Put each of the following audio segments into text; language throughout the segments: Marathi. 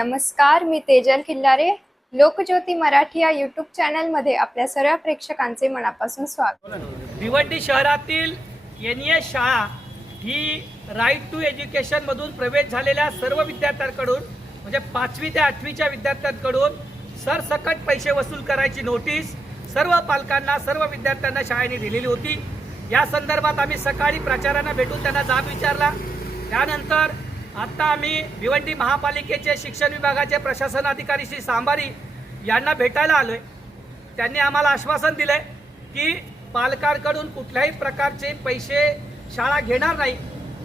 नमस्कार मी तेजल खिल्लारे. लोकज्योती मराठी या यूट्यूब चॅनलमध्ये आपल्या सर्व प्रेक्षकांचे मनापासून स्वागत. भिवंडी शहरातील एन एस शाळा ही राईट टू एज्युकेशनमधून प्रवेश झालेल्या सर्व विद्यार्थ्यांकडून म्हणजे पाचवी ते आठवीच्या विद्यार्थ्यांकडून सरसकट पैसे वसूल करायची नोटीस सर्व पालकांना सर्व विद्यार्थ्यांना शाळेने दिलेली होती. या संदर्भात आम्ही सकाळी प्राचार्यांना भेटून त्यांना जाब विचारला. त्यानंतर आता आम्ही भिवंडी महापालिकेचे शिक्षण विभागाचे प्रशासन अधिकारी श्री सांबारी यांना भेटायला आलो आहे त्यांनी आम्हाला आश्वासन दिलं आहे की पालकांकडून कुठल्याही प्रकारचे पैसे शाळा घेणार नाही.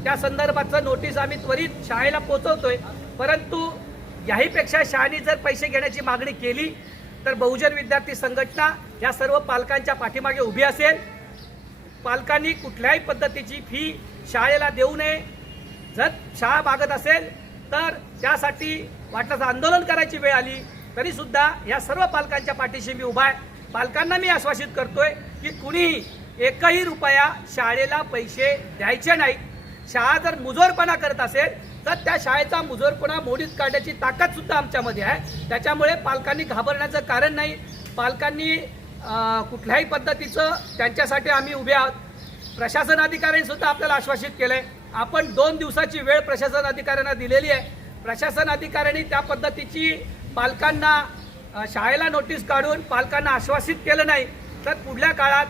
त्या संदर्भातलं नोटीस आम्ही त्वरित शाळेला पोचवतोय. परंतु याहीपेक्षा शाळेने जर पैसे घेण्याची मागणी केली तर बहुजन विद्यार्थी संघटना या सर्व पालकांच्या पाठीमागे उभी असेल. पालकांनी कुठल्याही पद्धतीची फी शाळेला देऊ नये. जर शाळा मागत असेल तर त्यासाठी वाटल्यास आंदोलन करायची वेळ आली तरी सुद्धा या सर्व पालकांच्या पाठीशी मी उभा आहे. पालकांना मी आश्वासित करतोय की कुणीही एकही रुपया शाळेला पैसे द्यायचे नाहीत. शाळा जर मुजोरपणा करत असेल तर त्या शाळेचा मुजोरपणा मोडीत काढण्याची ताकद सुद्धा आमच्यामध्ये आहे. त्याच्यामुळे पालकांनी घाबरण्याचं कारण नाही. पालकांनी कुठल्याही पद्धतीचं त्यांच्यासाठी आम्ही उभे आहोत. प्रशासन अधिकाऱ्यांनी सुद्धा आपल्याला आश्वासित केलंय. आपण दोन दिवसाची वेळ प्रशासन अधिकाऱ्यांना दिलेली आहे. प्रशासन अधिकाऱ्यांनी त्या पद्धतीची पालकांना शाळेला नोटीस काढून पालकांना आश्वासित केलं नाही. तर पुढल्या काळात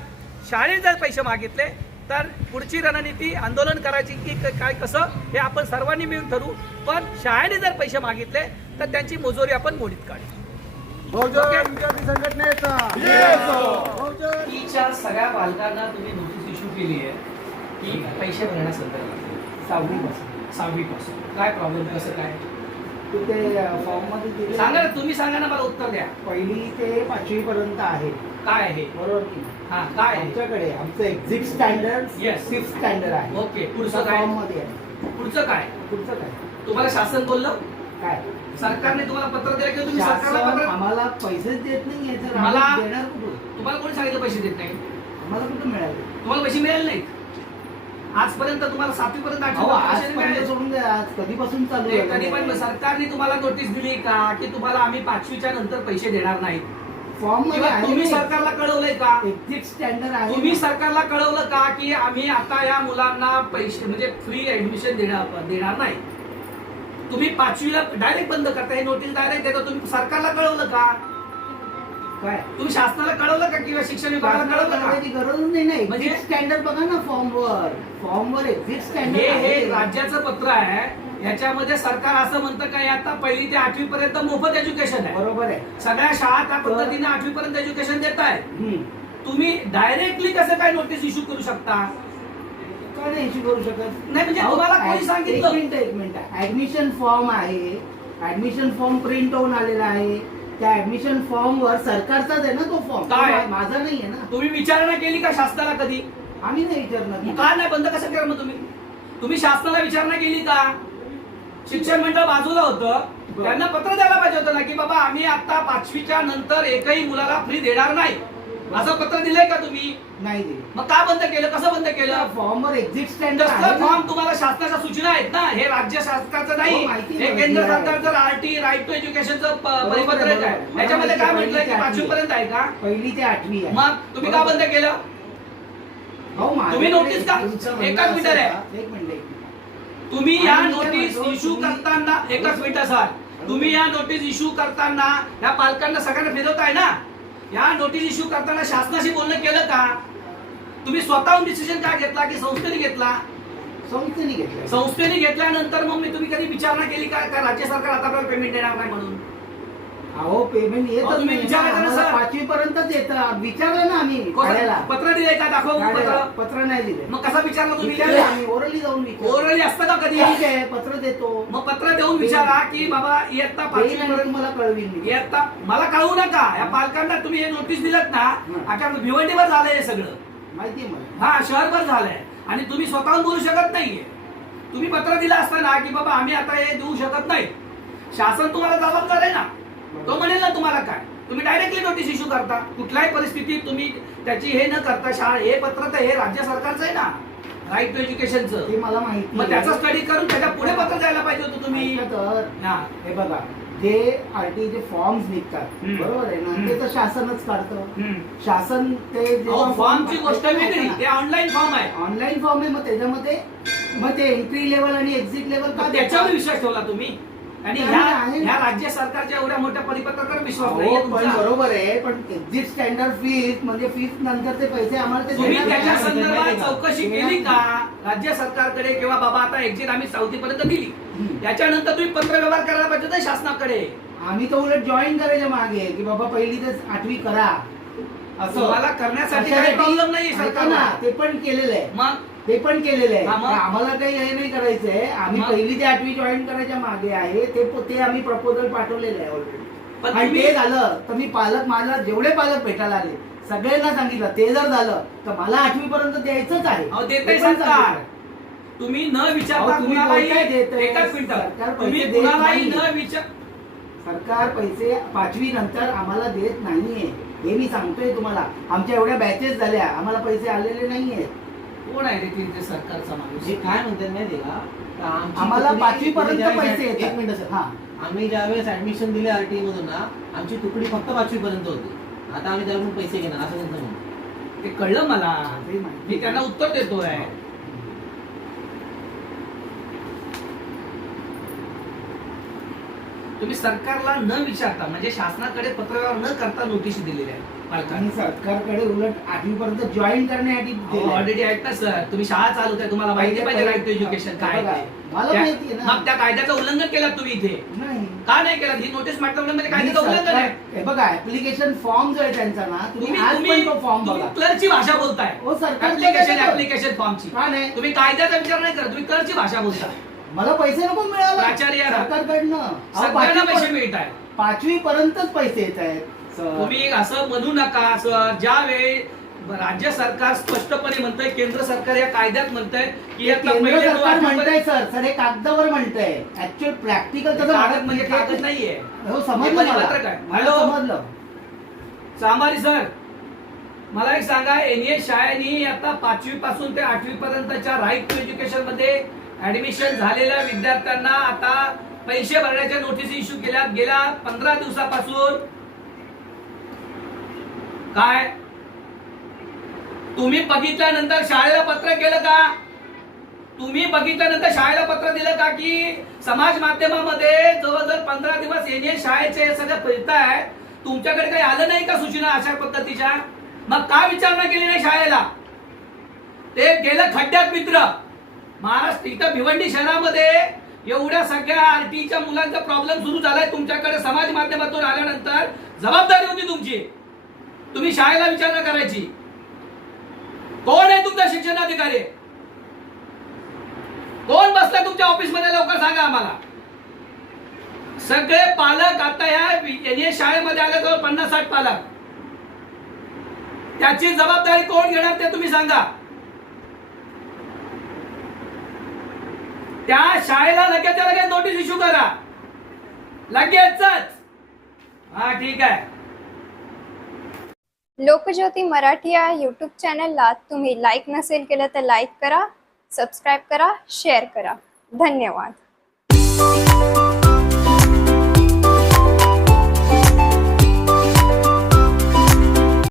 शाळेने जर पैसे मागितले तर पुढची रणनीती आंदोलन करायची की काय कसं हे आपण सर्वांनी मिळून ठरवू. पण शाळेने जर पैसे मागितले तर त्यांची मोजोरी आपण मोडीत काढू. बहुजन विद्यार्थी संघटनेचा. बहुजन. टीच्या सगळ्या पालकांना तुम्ही नोटीस इश्यू केली आहे की पैसे भरण्यासंदर्भात सहावीपासून सहावीपासून. काय प्रॉब्लेम कसं काय? तिथे फॉर्ममध्ये दिले सांगा ना तुम्ही सांगा ना मला उत्तर द्या. पहिली ते पाचवी पर्यंत आहे. काय आहे? बरोबर की नाही? हा काय आहे? आमच्याकडे आमचं exit standard Yes. Fifth standard आहे. ओके पुढचं काय? फॉर्ममध्ये आहे. पुढचं काय? पुढचं काय? तुम्हाला शासन बोललं? काय? सरकारने तुम्हाला पत्र दिलं की तुम्ही सरकारला शासन पत्र आम्हाला पैसेच देत नाहीये तर मला- आम्ही देणार कुठून? तुम्हाला कोणी सांगितलं पैसे देत नाही? आम्हाला कुठून मिळाले? तुम्हाला पैसे मिळाले नाहीत? आजपर्यंत तुम्हाला सातवी पर्यंत अहो आज पर्यंत सोडून द्या. आज कधीपासून चालू आहे? कधी पण सरकारने तुम्हाला नोटीस दिली का की तुम्हाला आम्ही पाचवीच्या नंतर पैसे देणार नाहीत फॉर्ममध्ये किंवा आहे तुम्ही सरकारला कळवलंय का? एक्झिट स्टँडर्ड आहे तुम्ही सरकारला कळवलं का की आम्ही आता या मुलांना पैसे म्हणजे फ्री ऍडमिशन देणार देणार नाही? तुम्ही पाचवीला डायरेक्ट बंद करता हे नोटीस डायरेक्ट देता तुम्ही सरकारला कळवलं का? काय? तुम्ही शासनाला कळवलं का किंवा शिक्षण विभागाला कळवलं का? गरज नाही ना म्हणजे- एक्झिट स्टँडर्ड बघा ना फॉर्म वर फॉर्म वर हे स्टँडर्ड हे राज्याचं पत्र आहे. याच्यामध्ये सरकार असं म्हणतं का आता पहिली ते आठवी पर्यंत मोफत एज्युकेशन आहे. बरोबर आहे. सगळ्या शाळा त्या पद्धतीने आठवी पर्यंत एज्युकेशन देत आहे हम्म. तुम्ही डायरेक्टली कसं काय नोटीस इश्यू करू शकता? का नाही इश्यू करू शकत. नाही म्हणजे अहो, तुम्हाला कोणी ऍड- सांगितलं? एक मिनिट एक मिनिट. ऍडमिशन फॉर्म आहे. ऍडमिशन फॉर्म प्रिंट होऊन आलेला आहे. त्या ऍडमिशन फॉर्म वर सरकारचाच आहे ना तो फॉर्म काय? माझा नाही आहे ना. तुम्ही विचारणा केली का शासनाला कधी? आम्ही नाही विचारणार. का नाही? बंद कसं केलं मग तुम्ही? तुम्ही शासनाला विचारणा केली का? शिक्षण मंडळ बाजूला होतं. त्यांना पत्र द्यायला पाहिजे होतं ना की बाबा आम्ही आता पाचवीच्या नंतर एकही मुलाला फ्री देणार नाही. असं पत्र दिलंय का तुम्ही? नाही दिली. मग का बंद केलं? कसं बंद केलं? फॉर्म वर एक्झिट स्टँडर्ड फॉर्म. तुम्हाला शासनाच्या सूचना आहेत ना हे राज्य शासनाचं नाही. हो, हे केंद्र. सरकारचं आरटी राईट टू एज्युकेशनचं परिपत्रक आहे. याच्यामध्ये काय म्हटलंय की पाचवी पर्यंत आहे का? पहिली ते आठवी मग तुम्ही का बंद केलं? हो, तुम्ही नोटीस का? एकच असं आहे? एक मिनिट तुम्ही या नोटीस इश्यू करताना एकच मिनिट सर तुम्ही या नोटीस इश्यू करताना या पालकांना सगळ्यांना फिरवताय ना? या नोटीस इश्यू करताना शासनाशी बोलणं केलं का? तुम्ही स्वतःहून डिसिजन काय घेतला की संस्थेने घेतला? संस्थेने घेतलं. संस्थेने घेतल्यानंतर मग मी तुम्ही कधी विचारणा केली का? का राज्य सरकार आतापर्यंत पेमेंट देणार नाही म्हणून? अहो पेमेंट अहो, तुम्ही ना. सर. पाचवी पर्यंतच येतं. विचारलं ना आम्ही. शाळेला. पत्र दिलंय का? दाखव शाळेला. पत्र. पत्र नाही दिले मग कसा विचारला तुम्ही? विचारलं आम्ही. ओरली जाऊन. ओरली असतं का कधी? ठीक आहे पत्र देतो. मग पत्र देऊन विचारा की बाबा इयत्ता पाचवी आणि पर्यंत तुम्हाला कळवीन मी. इयत्ता मला कळवू नका. या पालकांना तुम्ही हे नोटीस दिलं ना हं. आता भिवंडीवर झालंय हे सगळं. माहितीये मला. हा शहरभर झालंय. आणि तुम्ही स्वतःहून बोलू शकत नाहीये. तुम्ही पत्र दिलं असताना की बाबा आम्ही आता हे देऊ शकत नाही. शासन तुम्हाला जबाबदार आहे ना. तो म्हणेल ना तुम्हाला काय? तुम्ही डायरेक्टली नोटीस इश्यू करता. कुठल्याही परिस्थितीत तुम्ही त्याची हे न करता शाळा हे पत्र तर हे राज्य सरकारचं आहे ना. राईट टू एज्युकेशनचं ते मला माहिती मग. त्याचा स्टडी करून त्याच्या पुढे पत्र द्यायला पाहिजे होतं तुम्ही. तर. हा. हे बघा जे आरटीचे फॉर्म्स निघतात हम्म. बरोबर आहे ना. ते तर शासनच काढतं. शासन ते फॉर्मची गोष्ट वेगळी. ते ऑनलाईन फॉर्म आहे. ऑनलाईन फॉर्म आहे मग त्याच्यामध्ये मग ते एंट्री लेवल आणि एक्झिट लेवल त्याच्यावर विश्वास ठेवला तुम्ही. आणि ह्या राज्य सरकारच्या एवढ्या मोठ्या परिपत्रकावर विश्वास हो, नाही पण बरोबर आहे पण एक्झिट स्टँडर्ड फीज म्हणजे पैसे आम्हाला ते तुम्ही देणार त्याच्या नाही. संदर्भात चौकशी केली का? राज्य सरकारकडे किंवा बाबा आता एक्झिट आम्ही चौथी पर्यंत दिली. त्याच्यानंतर तुम्ही पत्र व्यवहार करायला पाहिजे होता शासनाकडे. आम्ही तर उलट जॉईन करायच्या मागे की बाबा पहिली ते आठवी करा. असं तुम्हाला करण्यासाठी काही प्रॉब्लेम नाही ऐका सरकारला. ना, ते पण केलेलं आहे. मग? ते पण केलेलं आहे. आम्हाला काही हे नाही करायचंय आम्ही मग? पहिली ते आठवी जॉईन करायच्या मागे आहे. ते ते आम्ही प्रपोजल पाठवलेलं आहे ऑलरेडी पण आणि ते झालं तर मी पालक मला जेवढे पालक भेटायला आले सगळ्यांना सांगितलं ते जर झालं तर मला आठवी पर्यंत द्यायचंच आहे. तुम्ही विचारता. न विचार सरकार पैसे पाचवी नंतर आम्हाला देत नाहीये. हे मी सांगतोय तुम्हाला. आमच्या एवढ्या बॅचेस झाल्या. आम्हाला पैसे आलेले नाहीये कोण आहे रे तिथे सरकारचा माणूस? जे काय म्हणतात माहिती का? आमची आम्हाला तुकडी- पाचवी पर्यंत तुम्ही ज्यावेळेस- पैसे येतात. एक मिनिट सर. हा. आम्ही ज्यावेळेस ऍडमिशन दिले आरटी मधून ना आमची तुकडी फक्त पाचवी पर्यंत होती. आता आम्ही त्यावरून पैसे घेणार असं त्यांचं म्हणणं ते कळलं मला. ते माहिती. मी त्यांना उत्तर देतोय. तुम्ही सरकारला न विचारता म्हणजे शासनाकडे पत्रव्यवहार न करता नोटीस दिलेल्या आहेत. आणि सरकारकडे उलट आठवी पर्यंत जॉईन करण्यासाठी. ऑलरेडी आहेत ना सर तुम्ही शाळा चालू आहे तुम्हाला माहिती पाहिजे राईट टू एज्युकेशन काय आहे मला. माहिती आहे ना. मग त्या कायद्याचं उल्लंघन केलं तुम्ही इथे. नाही. का नाही केलं? ही नोटीस पाठवलं म्हणजे मी कायद्याचं उल्लंघन सरकार- आहे हे बघा ऍप्लिकेशन फॉर्म जो आहे त्यांचा ना. तुम्ही तुम्ही आज तुम्ही पण तो फॉर्म बघा. क्लर्कची भाषा बोलताय. हो सरकार ऍप्लिकेशन ऍप्लिकेशन फॉर्मची का नाही? तुम्ही कायद्याचा विचार नाही करत तुम्ही क्लर्कची भाषा बोलताय. मला पैसे नको मिळाला प्राचार्याला. सरकारकडनं. पैसे मिळत आहे पाचवी पर्यंतच पैसे येत आहेत. तुम्ही असं म्हणू नका सर. ज्या वेळी राज्य सरकार स्पष्टपणे म्हणतंय केंद्र सरकार या कायद्यात म्हणतंय की केंद्र सरकार म्हणतंय सर. सर हे कागदावर म्हणतंय. ऍक्च्युअल प्रॅक्टिकल कागद म्हणत म्हणजे कागद नाहीये. हो समजलं मला. हॅलो? समजलं. चांभारी सर मला एक सांगा एनए शाळेनी आता पाचवी पासून ते आठवी पर्यंतच्या राईट टू एज्युकेशनमध्ये ऍडमिशन झालेल्या विद्यार्थ्यांना आता पैसे भरण्याच्या नोटीस इश्यू केल्या गेल्या पंधरा दिवसापासून काय? तुम्ही बघितल्यानंतर शाळेला पत्र केलं का? तुम्ही बघितल्यानंतर शाळेला पत्र दिलं का की समाज माध्यमामध्ये जवळजवळ पंधरा दिवस एनए शाळेचे हे सगळं फिरताय. तुमच्याकडे काही आलं नाही का सूचना अशा पद्धतीच्या? मग का विचारणा केली नाही शाळेला? ते गेलं खड्ड्यात मित्र. महाराष्ट्र इथं भिवंडी शहरामध्ये एवढ्या सगळ्या आरटीच्या मुलांचा प्रॉब्लेम सुरू झालाय तुमच्याकडे समाज माध्यमातून आल्यानंतर. जबाबदारी होती तुमची. तुम्ही शाळेला विचारणा करायची. कोण आहे तुमचा शिक्षणाधिकारी? कोण बसला तुमच्या ऑफिसमध्ये लवकर सांगा आम्हाला. सगळे पालक आता या एनए शाळेमध्ये आले तर पन्नास साठ पालक. त्याची जबाबदारी कोण घेणार ते तुम्ही सांगा. त्या शाळेला लगेच लगेच नोटीस इश्यू करा. लगेचच. हा ठीक आहे. लोकज्योती मराठी या यूट्यूब चॅनलला तुम्ही लाईक नसेल केलं तर लाईक करा सबस्क्राईब करा शेअर करा. धन्यवाद.